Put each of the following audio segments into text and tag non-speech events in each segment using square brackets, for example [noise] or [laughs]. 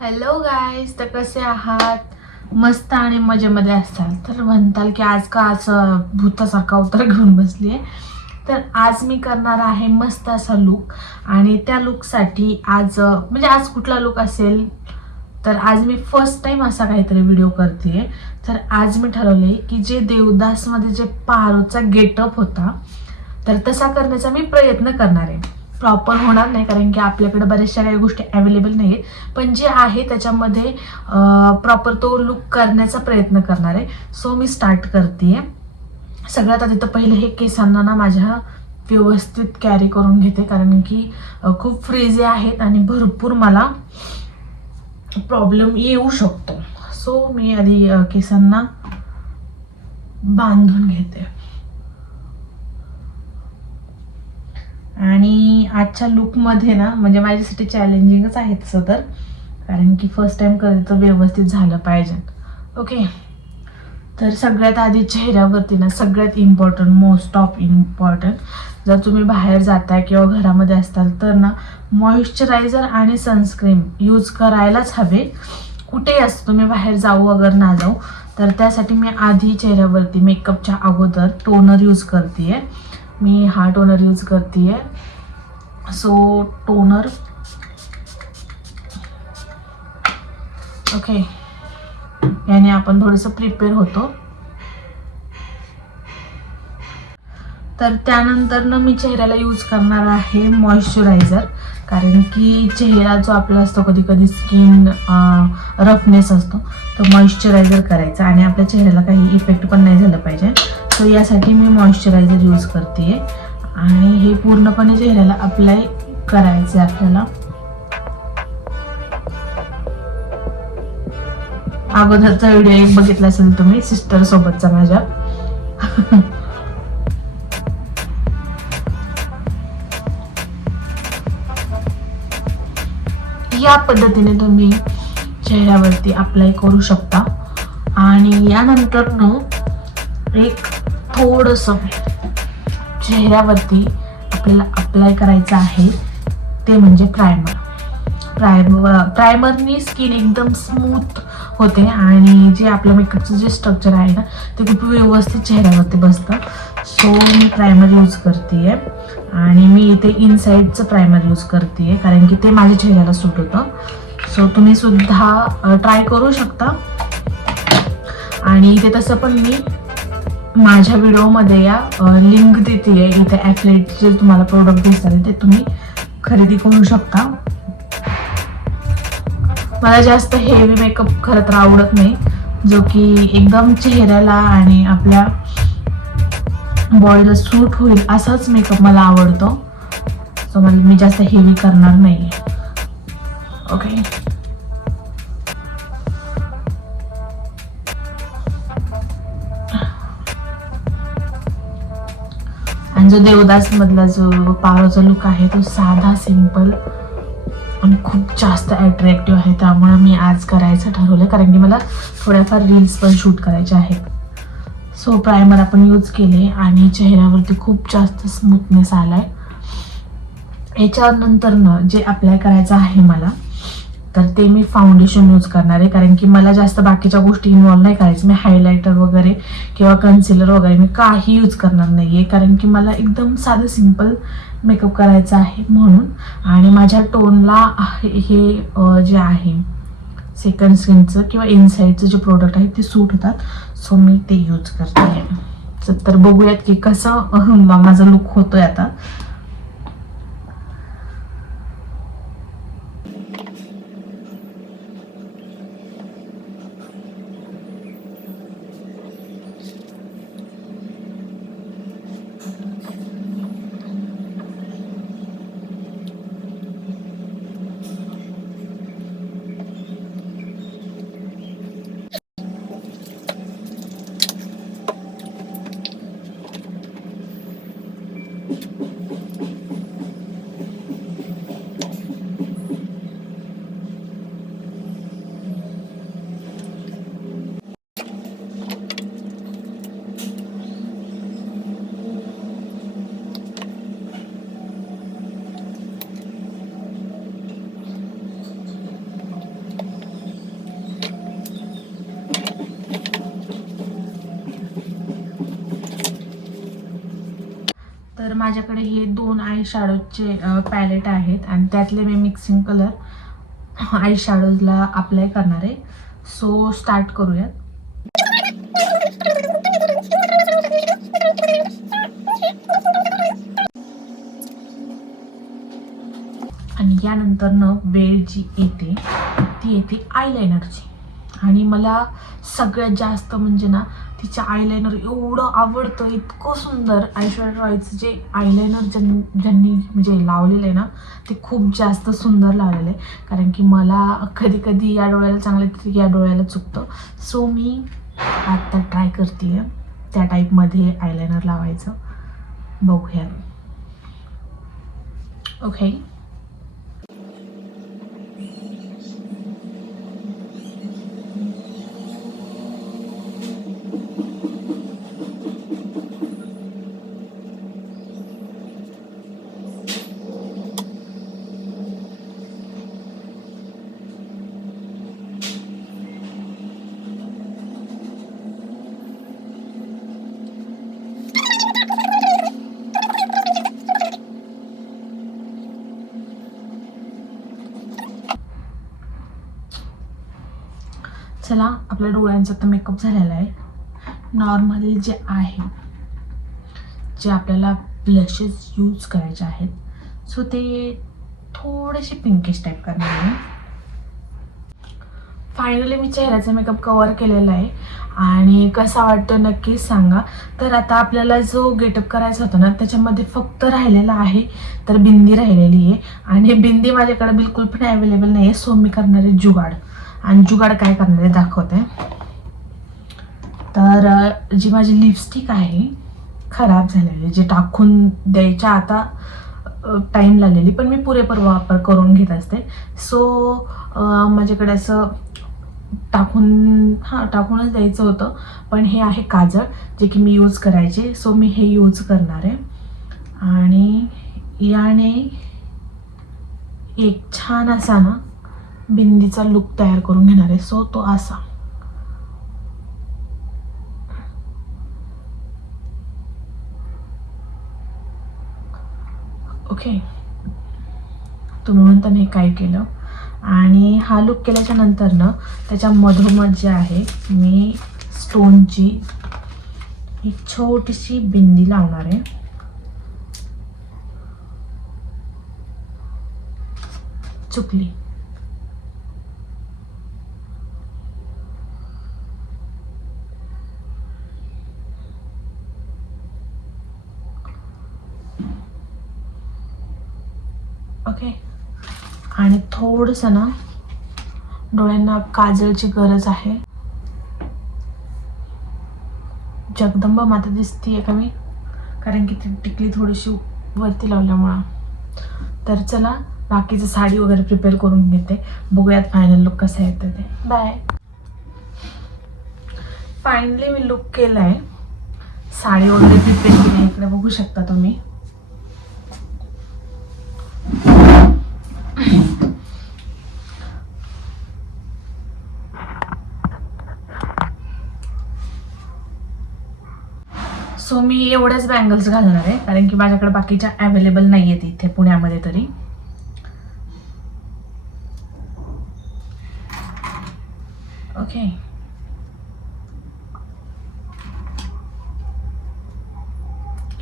Hello guys तर कसे आहात? मस्त आणि मजेमध्ये असाल तर म्हणताल की आज का असं भूतासारखा अवतार घेऊन बसली आहे तर आज मी करणार आहे मस्त असा लुक आणि त्या लुकसाठी आज म्हणजे आज कुठला लुक असेल? तर आज मी फर्स्ट टाईम असा काहीतरी व्हिडिओ करते तर आज मी ठरवले की जे देवदासमध्ये जे पारोचा गेटअप होता तर तसा करण्याचा मी प्रयत्न करणार आहे. प्रॉपर होणार नाही कारण की आपल्याकडे बऱ्याचशा काही गोष्टी अवेलेबल नाही आहेत पण जे आहे त्याच्यामध्ये प्रॉपर तो लुक करण्याचा प्रयत्न करणार आहे. सो मी स्टार्ट करते सगळ्यात आधी तर पहिले हे केसांना ना माझ्या व्यवस्थित कॅरी करून घेते कारण की खूप फ्रीजे आहेत आणि भरपूर मला प्रॉब्लेम येऊ शकतो. सो मी आधी केसांना बांधून घेते. आणि आजच्या लुकमध्ये ना म्हणजे माझ्यासाठी चॅलेंजिंगच आहे तसं तर. कारण की फर्स्ट टाईम करायचं तर व्यवस्थित झालं पाहिजे. ओके तर सगळ्यात आधी चेहऱ्यावरती ना सगळ्यात इम्पॉर्टंट मोस्ट ऑफ इम्पॉर्टंट जर तुम्ही बाहेर जाताय किंवा घरामध्ये असताल तर ना मॉइश्चरायझर आणि सनस्क्रीन यूज करायलाच हवे. कुठेही असतो तुम्ही बाहेर जाऊ अगर ना जाऊ तर त्यासाठी मी आधी चेहऱ्यावरती मेकअपच्या अगोदर टोनर यूज करते आहे मी हा टोनर यूज करते सो टोनर. ओके. याने आपण थोडंसं प्रिपेअर होतो. तर त्यानंतर ना मी चेहऱ्याला यूज करणार आहे मॉइश्चरायझर. कारण की चेहरा जो आपला असतो कधी कधी स्किन रफनेस असतो तर मॉइश्चरायझर करायचा आणि आपल्या चेहऱ्याला काही इफेक्ट पण नाही झालं पाहिजे. सो यासाठी मी मॉइश्चरायझर यूज करते आणि हे पूर्णपणे चेहऱ्याला अप्लाय करायचं आहे आपल्याला. अगोदरचा व्हिडिओ एक बघितला असेल तुम्ही सिस्टर सोबतचा माझ्या. या पद्धतीने तुम्ही चेहऱ्यावरती अप्लाय करू शकता. आणि यानंतर न एक थोडस चेहऱ्यावरती आपल्याला अप्लाय करायचं आहे ते म्हणजे प्रायमर प्रायमर प्रायमरनी स्किन एकदम स्मूथ होते आणि जे आपलं मेकअपचं जे स्ट्रक्चर आहे ना ते खूप व्यवस्थित चेहऱ्यावरती बसतं. सो मी प्रायमर यूज करते आहे आणि मी इथे इनसाईडचं प्रायमर यूज करते आहे कारण की ते माझ्या चेहऱ्याला सूट होतं. सो तुम्ही सुद्धा ट्राय करू शकता. आणि इथे तसं पण मी माझ्या व्हिडिओमध्ये या लिंक देते इथे ॲथलेटचे जे तुम्हाला प्रोडक्ट दिसतात ते तुम्ही खरेदी करू शकता. मला जास्त हेवी मेकअप खरं तर आवडत नाही जो की एकदम चेहऱ्याला आणि आपल्या बॉडीला सूट होईल असाच मेकअप मला आवडतो. सो मला मी जास्त हेवी करणार नाही ओके आणि जो देवदास मधला जो पारोचा लुक आहे तो साधा सिंपल आणि खूप जास्त अट्रॅक्टिव्ह आहे. त्यामुळे मी आज करायचं ठरवलं कारण की मला थोड्याफार रील्स पण शूट करायच्या आहेत. सो प्रायमर आपण यूज केले आणि चेहऱ्यावरती खूप जास्त स्मूथनेस आलाय. याच्यानंतरनं जे अप्लाय करायचं आहे मला तर ते मी फाउंडेशन यूज करणार आहे. कारण की मला जास्त बाकीच्या गोष्टी इन्वॉल्व्ह नाही करायचं. मी हायलायटर वगैरे किंवा कन्सिलर वगैरे मी काही यूज करणार नाही आहे कारण की मला एकदम साधं सिंपल मेकअप करायचा आहे म्हणून. आणि माझ्या टोनला हे जे आहे सेकंड स्किनचं किंवा इनसाईडचं जे प्रोडक्ट आहे ते सूट होतात. सो मी ते यूज करते. स- तर बघूयात की कसं माझा लुक होतोय आता. तर माझ्याकडे हे दोन आय शॅडोजचे पॅलेट आहेत आणि त्यातले मी मिक्सिंग कलर आय शॅडोजला अप्लाय करणार आहे. सो स्टार्ट करूयात. आणि यानंतरनं वेळ जी येते ती येते आयलायनरची आणि मला सगळ्यात जास्त म्हणजे ना तिचं आयलायनर एवढं आवडतं इतकं सुंदर. ऐश्वर्या रॉयचं जे आयलायनर ज्यां ज्यांनी म्हणजे लावलेलं आहे ना ते खूप जास्त सुंदर लावलेलं आहे. कारण की मला कधी कधी या डोळ्याला चांगलं येतं या डोळ्याला चुकतं. सो मी आत्ता ट्राय करते त्या टाईपमध्ये आयलायनर लावायचं. बघूया. ओके चला आपल्या डोळ्यांचा तर मेकअप झालेला आहे. नॉर्मली जे आहे जे आपल्याला ब्लशेस यूज करायचे आहेत. सो ते थोडेसे पिंकिश टाईप करणार आहे. फायनली मी चेहऱ्याचा मेकअप कवर केलेला आहे. आणि कसा वाटतो नक्कीच सांगा. तर आता आपल्याला जो गेटअप करायचा होता ना त्याच्यामध्ये फक्त राहिलेला आहे तर बिंदी राहिलेली आहे. आणि बिंदी माझ्याकडे बिलकुल पण अवेलेबल नाही आहे सो मी करणार आहे जुगाड. आणि जुगाड काय करणार आहे दाखवते. तर जी माझी लिपस्टिक आहे खराब झालेली जे टाकून द्यायच्या आता टाईम लागलेली पण मी पुरेपूर वापर करून घेत असते. सो माझ्याकडे असं टाकून हां टाकूनच द्यायचं होतं. पण हे आहे काजळ जे की मी यूज करायचे. सो मी हे यूज करणार आहे. आणि याने एक छान असा ना बिंदीचा लुक तयार करून घेणार आहे. सो तो असा. ओके तुम्ही म्हणता मी काय केलं? आणि हा लुक केल्याच्यानंतर ना त्याच्या मधोमध जे आहे मी स्टोनची एक छोटीशी बिंदी लावणार आहे. चुकली. ओके. आणि थोडंसं ना डोळ्यांना काजळची गरज आहे. जगदंबा माता दिसतीये का मी? कारण की ती टिकली थोडीशी वरती लावल्यामुळं. तर चला बाकीचं साडी वगैरे प्रिपेअर करून घेते. बघूयात फायनल लुक कसं येतं ते. बाय फायनली मी लुक केलाय. आहे साडी वगैरे प्रिपेअर केली इकडे बघू शकता तुम्ही सो मी एवढेच बँगल्स घालणार आहे कारण की माझ्याकडे बाकीच्या अवेलेबल नाही आहेत इथे पुण्यामध्ये तरी. ओके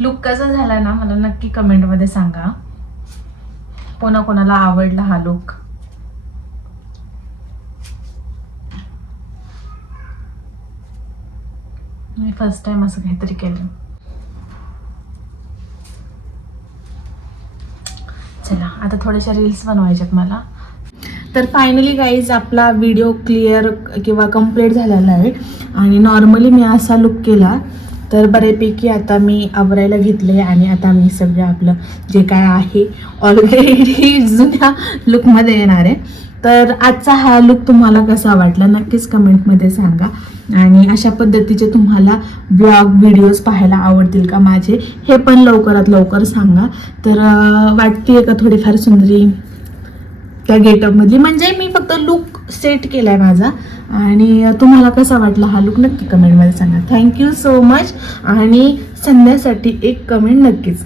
लुक कसा झाला ना मला नक्की कमेंटमध्ये सांगा. कोणा कोणाला आवडला हा लुक मी फर्स्ट टाइम असं काहीतरी केलं चला आता थोड्याशा रील्स बनवायच्यात मला. तर फायनली गाईज आपला व्हिडिओ क्लिअर किंवा कंप्लीट झालेला आहे. आणि नॉर्मली मी असा लुक केला तर बऱ्यापैकी आता मी आवरायला घेतले आणि आता मी सगळं आपलं जे काय आहे ऑलरेडी [laughs] जुन्या लुकमध्ये येणार आहे. तर आजचा हा लुक तुम्हाला कसा वाटला? नक्कीच कमेंटमध्ये सांगा. आणि अशा पद्धतीचे तुम्हाला ब्लॉग व्हिडिओज पाहायला आवडतील का माझे हे पण लवकरात लवकर सांगा. तर वाटते का थोडीफार सुंदरी त्या गेटअपमधली म्हणजे मी फक्त लुक सेट केला आहे माझा. आणि तुम्हाला कसा वाटला हा लुक नक्की कमेंटमध्ये सांगा. थँक्यू सो मच आणि संध्यासाठी एक कमेंट नक्कीच.